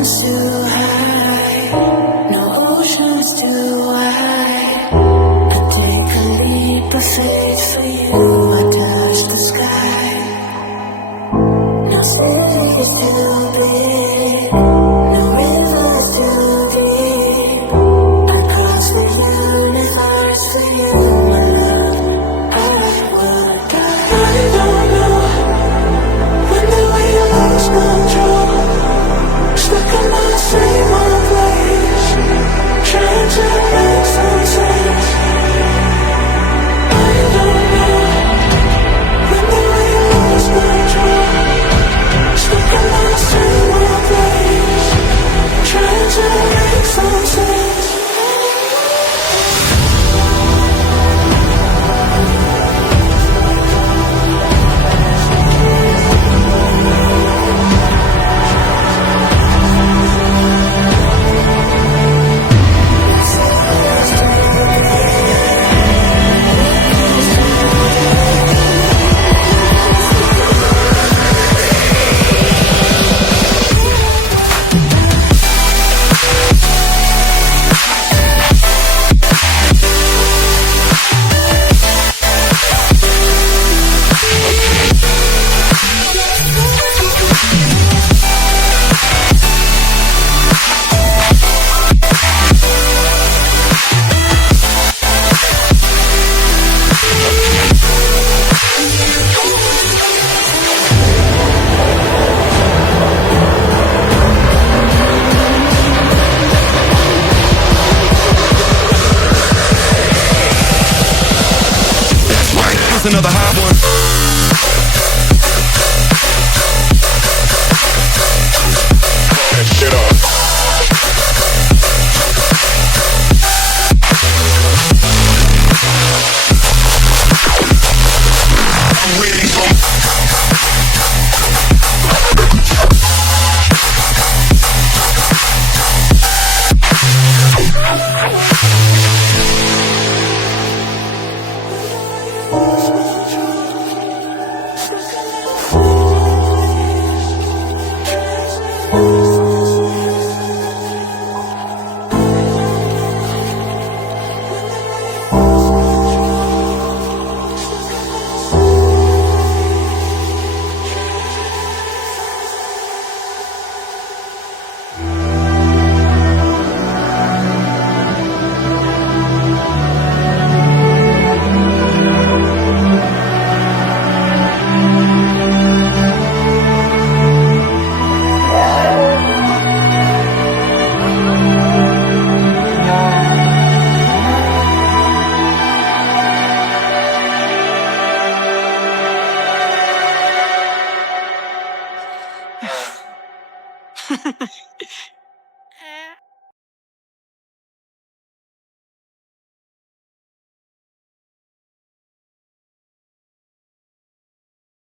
mountains too high, no oceans too wide. I take a leap of faith for you, I touch the sky. No city's too big, no river's too deep. I cross the universe for you, my love. I would die. I don't know when the way you lose control. Stuck in my same old place, trying to make some sense. I don't know when the way you lose control. Stuck in my same old place, trying to make some sense. Another hot one. And shit up. I'm waiting for